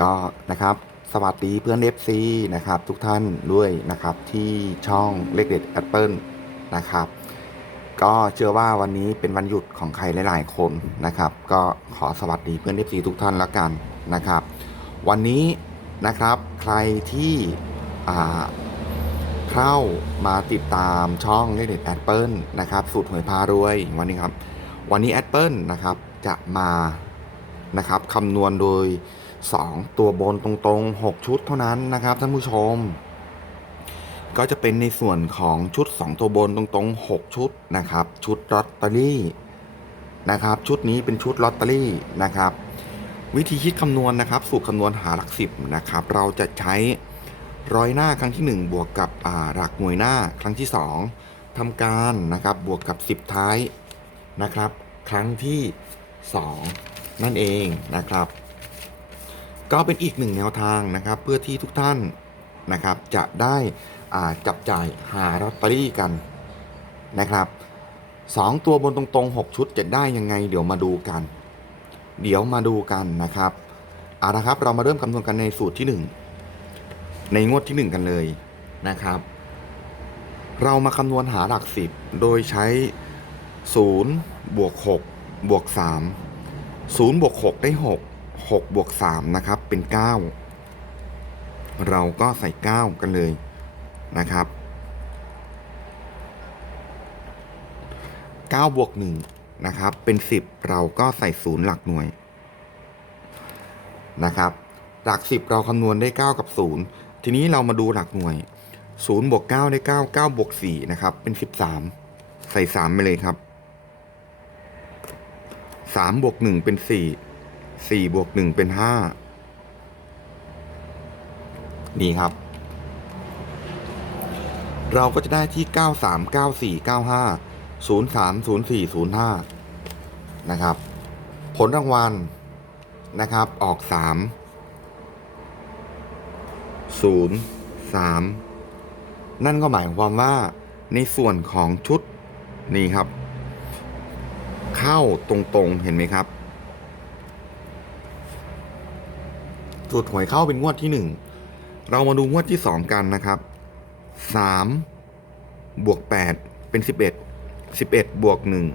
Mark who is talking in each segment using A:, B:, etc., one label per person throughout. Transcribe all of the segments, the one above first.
A: ก็นะครับสวัสดีเพื่อน FC นะครับทุกท่านด้วยนะครับที่ช่องเลขเด็ดแอปเปิลนะครับก็เชื่อว่าวันนี้เป็นวันหยุดของใครหลาย ๆ คนนะครับ ก็ขอสวัสดีเพื่อน FC ทุกท่านแล้วกันนะครับ วันนี้นะครับใครที่เข้ามาติดตามช่องเลขเด็ดแอปเปิลนะครับสูตรหวยพารวยวันนี้ครับ วันนี้แอปเปิลนะครับจะมานะครับคำนวณโดย 2 ตัวบนตรงๆ 6 ชุดเท่านั้นนะครับท่านผู้ชม ก็จะเป็นในส่วนของชุด 2 ตัวบนตรงๆ 6 ชุดนะครับ ชุดลอตเตอรี่นะครับ ชุดนี้เป็นชุดลอตเตอรี่นะครับ วิธีคิดคำนวณนะครับ สูตรคำนวณหาหลักสิบนะครับ เราจะใช้ร้อยหน้าครั้งที่ 1 บวกกับหลักหน่วยหน้าครั้งที่ 2ทำการนะครับบวกกับ 10 ท้ายนะครับ ครั้งที่ 2 นั่นเองนะครับ ก็เป็นอีกหนึ่งแนวทางนะครับ เพื่อที่ทุกท่านนะครับ จะได้จับจ่ายหาลอตเตอรี่กันนะครับสองตัวบนตรงๆ 6 ชุดจะได้ยังไง เดี๋ยวมาดูกัน เดี๋ยวมาดูกันนะครับเอาละครับ เรามาเริ่มคำนวณกันในสูตรที่ 1 ในงวดที่ 1 กันเลยนะครับ เรามาคำนวณหาหลักสิบโดยใช้ 0 บวก 6 บวก 3 0 บวก 6 ได้ 6 6บวก3นะครับเป็น 9 เราก็ใส่ 9 กันเลยนะครับ9บวก1นะครับเป็น 10 เราก็ใส่0หลักหน่วยนะครับหลัก 10 เราคำนวณได้ 9 กับ 0 ทีนี้เรามาดูหลักหน่วย0บวก9ได้9 9บวก4นะครับเป็น 13 ใส่ 3 ไปเลยครับ3บวก1เป็น 4 4บวก1เป็น5นี่ครับ เราก็จะได้ที่93 94 95 03 04 05นะครับ ผลรางวัลนะครับ ออก3 0 3นั่นก็หมายความว่าในส่วนของชุดนี่ครับ เข้าตรงๆเห็นไหมครับ จุดหวยเข้าเป็นงวดที่หนึ่งเรามาดูงวดที่สองกันนะครับสามบวกแปดเป็นสิบเอ็ดสิบเอ็ดบวกหนึ่ง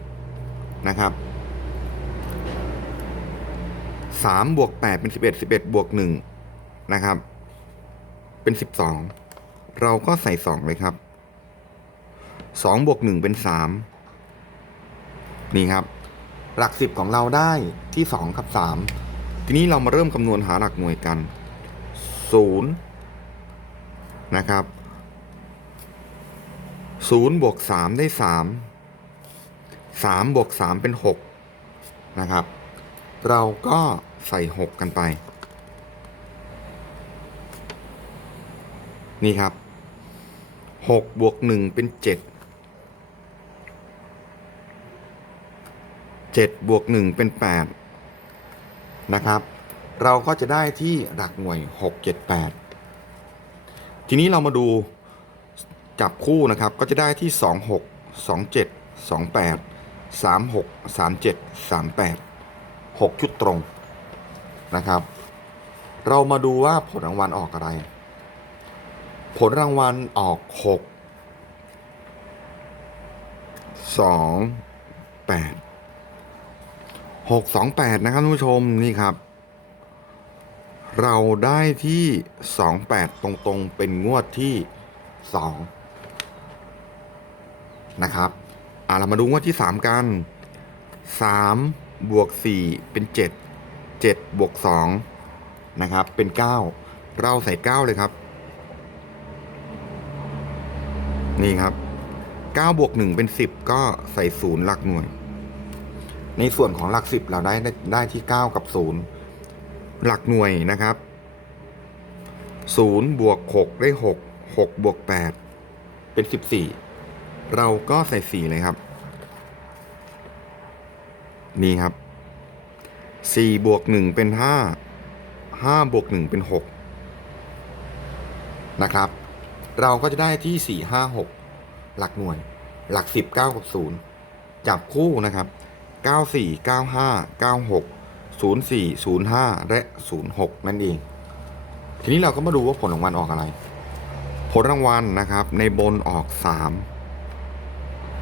A: นะครับสามบวกแปดเป็นสิบเอ็ดสิบเอ็ดบวกหนึ่งนะครับ เป็นสิบสองเราก็ใส่สองเลยครับสองบวกหนึ่งเป็นสามนี่ครับ หลักสิบของเราได้ที่สองกับสาม ทีนี้เรามาเริ่มคำนวณหาหลักหน่วยกันศูนย์นะครับศูนย์บวกสามได้สามสามบวกสามเป็นหกนะครับ เราก็ใส่หกกันไป นี่ครับหกบวกหนึ่งเป็นเจ็ดเจ็ดบวกหนึ่งเป็นแปด นะครับ เราก็จะได้ที่หลักหน่วยหกเจ็ดแปดทีนี้เรามาดูจับคู่นะครับก็จะได้ที่สองหกสองเจ็ดสองแปดสามหกสามเจ็ดสามแปดหกชุดตรงนะครับ เรามาดูว่าผลรางวัลออกอะไร ผลรางวัลออกหกส องแปดหกสองแปดนะครับท่านผู้ชมนี่ครับ เราได้ที่สองแปดตรงๆ เป็นงวดที่สองนะครับอ่าเรามาดูงวดที่สามกันสามบวกสี่เป็นเจ็ดเจ็ดบวกสองนะครับ เป็นเก้าเราใส่เก้าเลยครับ นี่ครับเก้าบวกหนึ่งเป็นสิบก็ใส่ศูนย์หลักหน่วย ในส่วนของหลักสิบเราได้ได้ได้ที่9กับ0หลักหน่วยนะครับ0บวก6ได้6 6บวก8เป็น14เราก็ใส่4เลยครับ นี่ครับ4บวก1เป็น5 5บวก1เป็น6นะครับ เราก็จะได้ที่4 5 6หลักหน่วย หลัก10 9กับ0จับคู่นะครับ 94 95 96 04 05 และ 06 นั่นเอง ทีนี้เราก็มาดูว่าผลรางวัลออกอะไร ผลรางวัลนะครับในบนออกสาม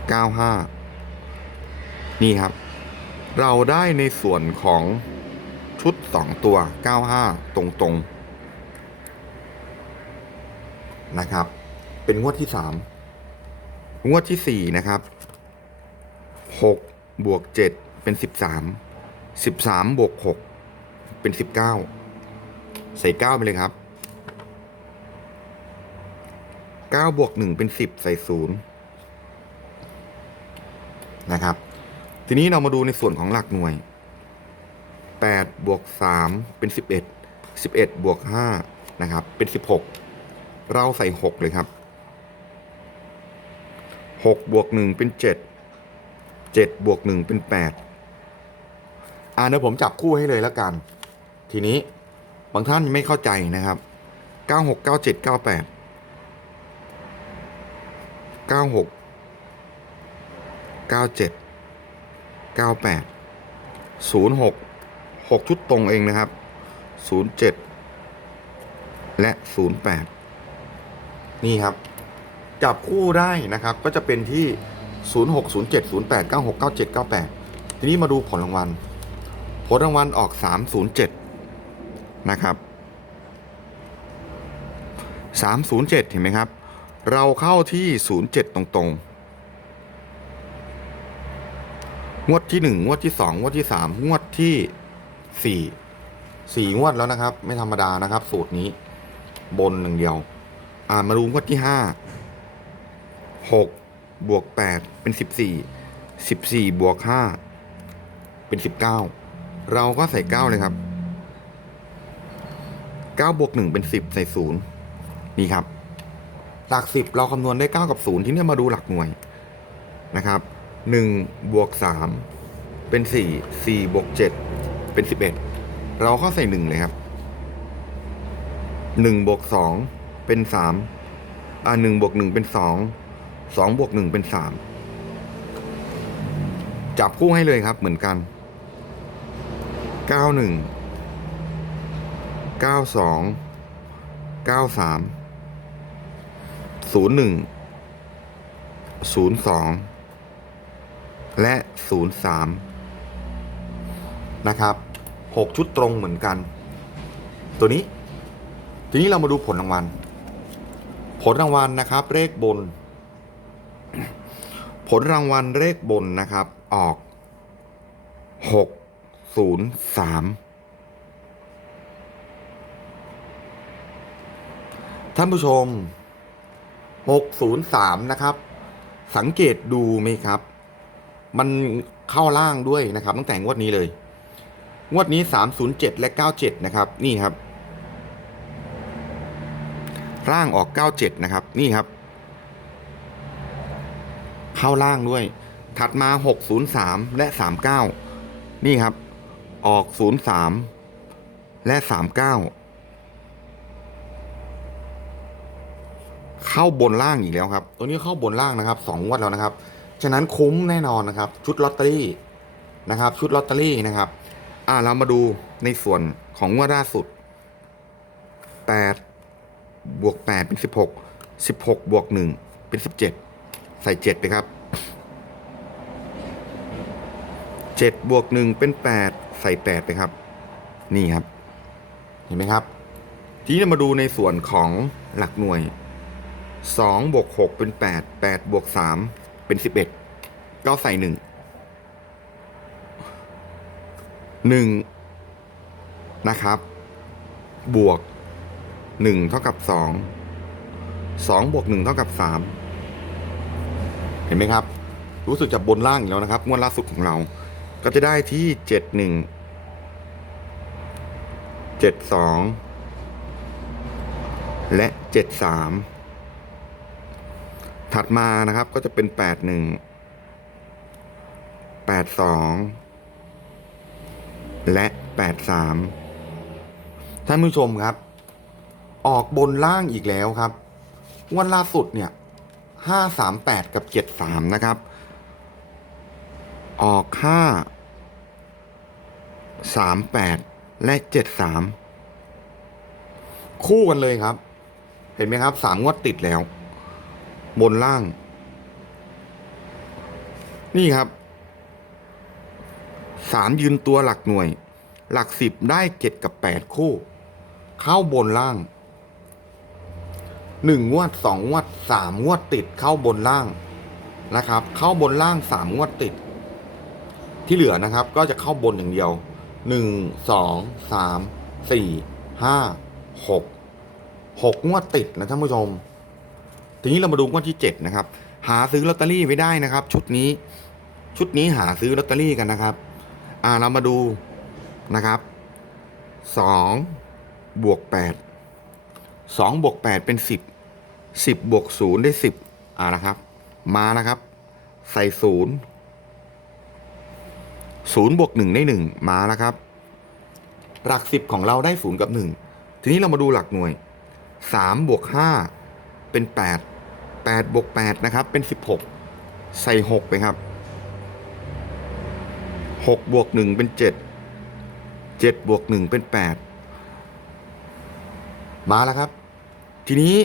A: เก้าห้านี่ครับ เราได้ในส่วนของชุดสองตัวเก้าห้าตรงๆ นะครับ เป็นงวดที่สามงวดที่สี่นะครับหก บวกเจ็ดเป็นสิบสามสิบสามบวกหกเป็นสิบเก้าใส่เก้าไปเลยครับเก้าบวกหนึ่งเป็นสิบใส่ศูนย์นะครับ ทีนี้เรามาดูในส่วนของหลักหน่วยแปดบวกสามเป็นสิบเอ็ดสิบเอ็ดบวกห้านะครับ เป็นสิบหกเราใส่หกเลยครับหกบวกหนึ่งเป็นเจ็ด เจ็ดบวกหนึ่งเป็นแปดอ่าเดี๋ยวผมจับคู่ให้เลยแล้วกัน ทีนี้บางท่านไม่เข้าใจนะครับเก้าหกเก้าเจ็ดเก้าแปดเก้าหกเก้าเจ็ดเก้าแปดศูนย์หกหกชุดตรงเองนะครับศูนย์เจ็ดและศูนย์แปดนี่ครับ จับคู่ได้นะครับก็จะเป็นที่ 0 6 0 7 0 8 9 6 9 7 9 8 ทีนี้มาดูผลรางวัล ผลรางวัลออก 307 นะครับ 307 เห็นไหมครับ เราเข้าที่ 07 ตรงๆงวดที่1งวดที่2งวดที่3งวดที่4 4งวดแล้วนะครับ ไม่ธรรมดานะครับ สูตรนี้ บนหนึ่งเดียว อ่ามาดูงวดที่5หก บวกแปดเป็นสิบสี่สิบสี่บวกห้าเป็นสิบเก้าเราก็ใส่เก้าเลยครับเก้าบวกหนึ่งเป็นสิบใส่ศูนย์นี่ครับ หลักสิบเราคำนวณได้เก้ากับศูนย์ที่นี่มาดูหลักหน่วยนะครับหนึ่งบวกสามเป็นสี่สี่บวกเจ็ดเป็นสิบเอ็ดเราก็ใส่หนึ่งเลยครับหนึ่งบวกสองเป็นสามอ่าหนึ่งบวกหนึ่งเป็นสอง สองบวกหนึ่งเป็นสามจับคู่ให้เลยครับเหมือนกันเก้าหนึ่งเก้าสองเก้าสามศูนย์หนึ่งศูนย์สองและศูนย์สามนะครับหกชุดตรงเหมือนกัน ตัวนี้ ทีนี้เรามาดูผลรางวัล ผลรางวัลนะครับ เลขบน ผลรางวัลเลขบนนะครับ ออกหกศูนย์สามท่านผู้ชมหกศูนย์สามนะครับ สังเกตดูไหมครับ มันเข้าล่างด้วยนะครับ ตั้งแต่งวดนี้เลย งวดนี้สามศูนย์เจ็ดและเก้าเจ็ดนะครับ นี่ครับ ร่างออกเก้าเจ็ดนะครับ นี่ครับ เข้าล่างด้วย ถัดมา 603 และ 39 นี่ครับ ออก 03 และ 39 เข้าบนล่างอีกแล้วครับ ตัวนี้เข้าบนล่างนะครับ2งวดแล้วนะครับ ฉะนั้นคุ้มแน่นอนนะครับ ชุดลอตเตอรี่นะครับ ชุดลอตเตอรี่นะครับ อ่าเรามาดูในส่วนของงวดล่าสุด 8 บวก 8 เป็น 16 16 บวก 1 เป็น 17 ใส่7ไปครับเจ็ดบวกหนึ่งเป็นแปดใส่แปดไปครับ นี่ครับ เห็นไหมครับ ทีนี้เรามาดูในส่วนของหลักหน่วยสองบวกหกเป็นแปดแปดบวกสามเป็นสิบเอ็ดก็ใส่หนึ่งหนึ่งนะครับ บวกหนึ่งเท่ากับสองสองบวกหนึ่งเท่ากับสาม ห็นไหมครับ รู้สึกจะบนล่างอีกแล้วนะครับงวดล่าสุดของเรา ก็จะได้ที่เจ็ดหนึ่งเจ็ดสองและเจ็ดสามถัดมานะครับก็จะเป็นแปดหนึ่งแปดสองและแปดสามท่านผู้ชมครับ ออกบนล่างอีกแล้วครับ วันล่าสุดเนี่ย ห้าสามแปดกับเจ็ดสามนะครับ ออกห้าสามแปดและเจ็ดสามคู่กันเลยครับ เห็นไหมครับสามงวดติดแล้ว บนล่าง นี่ครับสามยืนตัวหลักหน่วย หลักสิบได้เจ็ดกับแปดคู่ เข้าบนล่าง หนึ่งงวดสองงวดสามงวดติดเข้าบนล่างนะครับ เข้าบนล่างสามงวดติด ที่เหลือนะครับ ก็จะเข้าบนอย่างเดียวหนึ่งสองสามสี่ห้าหกหกงวดติดนะท่านผู้ชม ทีนี้เรามาดูงวดที่เจ็ดนะครับ หาซื้อลอตเตอรี่ไว้ได้นะครับ ชุดนี้ ชุดนี้หาซื้อลอตเตอรี่กันนะครับ อ่าเรามาดูนะครับสองบวกแปด สองบวกแปดเป็นสิบสิบบวกศูนย์ได้สิบอ่านะครับ มานะครับ ใส่ศูนย์ศูนย์บวกหนึ่งได้หนึ่งมาแล้วครับ หลักสิบของเราได้ศูนย์กับหนึ่งทีนี้เรามาดูหลักหน่วยสามบวกห้าเป็นแปดแปดบวกแปดนะครับ เป็นสิบหกใส่หกไปครับหกบวกหนึ่งเป็นเจ็ดเจ็ดบวกหนึ่งเป็นแปดมาแล้วครับ ทีนี้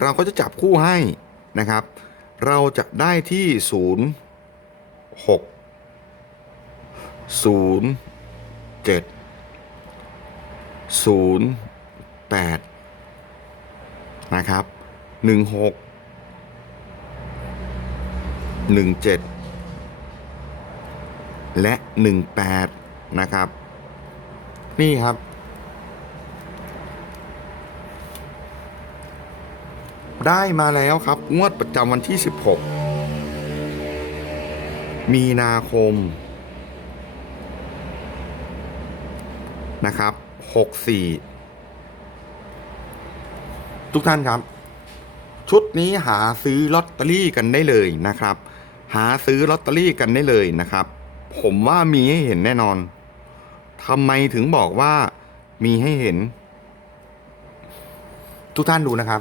A: เราก็จะจับคู่ให้นะครับ เราจะได้ที่ศูนย์หกศูนย์เจ็ดศูนย์แปดนะครับหนึ่งหกหนึ่งเจ็ดและหนึ่งแปดนะครับ นี่ครับ ได้มาแล้วครับงวดประจำวันที่ 16 มีนาคมนะครับ 64 ทุกท่านครับ ชุดนี้หาซื้อลอตเตอรี่กันได้เลยนะครับ หาซื้อลอตเตอรี่กันได้เลยนะครับ ผมว่ามีให้เห็นแน่นอนทำไมถึงบอกว่ามีให้เห็น ทุกท่านดูนะครับ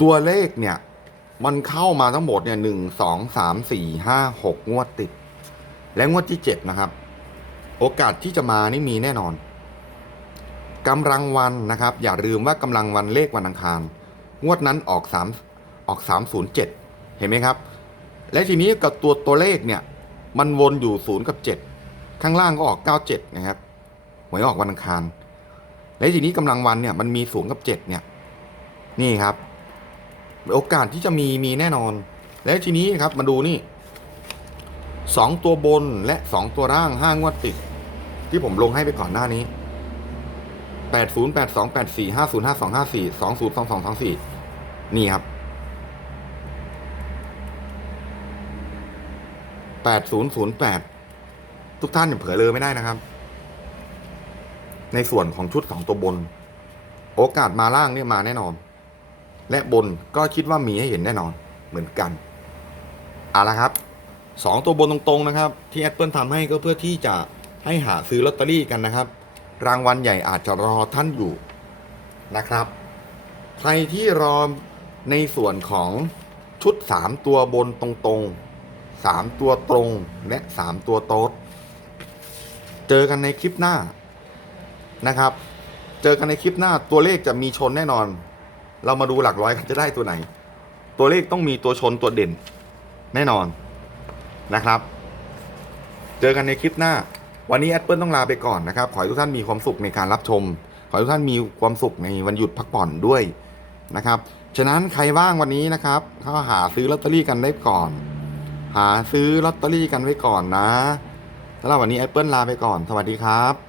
A: ตัวเลขเนี่ย มันเข้ามาทั้งหมดเนี่ยหนึ่งสองสามสี่ห้าหกงวดติด และงวดที่เจ็ดนะครับ โอกาสที่จะมานี่มีแน่นอนกำลังวันนะครับ อย่าลืมว่ากำลังวันเลขวันอังคาร งวดนั้นออกสามออกสามศูนย์เจ็ดเห็นไหมครับ และทีนี้กับตัวตัวเลขเนี่ย มันวนอยู่ศูนย์กับเจ็ดข้างล่างก็ออกเก้าเจ็ดนะครับหวยออกวันอังคาร และทีนี้กำลังวันเนี่ยมันมีศูนย์กับเจ็ดเนี่ย นี่ครับ โอกาสที่จะมีมีแน่นอน และทีนี้ครับมาดูนี่สองตัวบนและสองตัวล่างห้างวดติด ที่ผมลงให้ไปก่อนหน้านี้แปดศูนย์แปดสองแปดสี่ห้าศูนย์ห้าสองห้าสี่สองศูนย์สองสองสองสี่นี่ครับแปดศูนย์ศูนย์แปดทุกท่านอย่าเผลอเลยไม่ได้นะครับ ในส่วนของชุดสองตัวบน โอกาสมาล่างเนี่ยมาแน่นอน และบนก็คิดว่ามีให้เห็นแน่นอนเหมือนกันเอาละครับสองตัวบนตรงๆนะครับ ที่แอดเปิลทำให้ก็เพื่อที่จะให้หาซื้อลอตเตอรี่กันนะครับ รางวัลใหญ่อาจจะรอท่านอยู่นะครับ ใครที่รอในส่วนของชุดสามตัวบนตรงๆสามตัวตรงและสามตัวโต๊ดเจอกันในคลิปหน้านะครับ เจอกันในคลิปหน้าตัวเลขจะมีชนแน่นอน เรามาดูหลักร้อยกันจะได้ตัวไหน ตัวเลขต้องมีตัวชนตัวเด่น แน่นอนนะครับ เจอกันในคลิปหน้า วันนี้แอดเปิลต้องลาไปก่อนนะครับ ขอให้ทุกท่านมีความสุขในการรับชม ขอให้ทุกท่านมีความสุขในวันหยุดพักผ่อนด้วยนะครับ ฉะนั้นใครว่างวันนี้นะครับเข้าหาซื้อลอตเตอรี่กันได้ก่อน หาซื้อลอตเตอรี่กันไว้ก่อนนะสำหรับวันนี้แอปเปิลลาไปก่อน สวัสดีครับ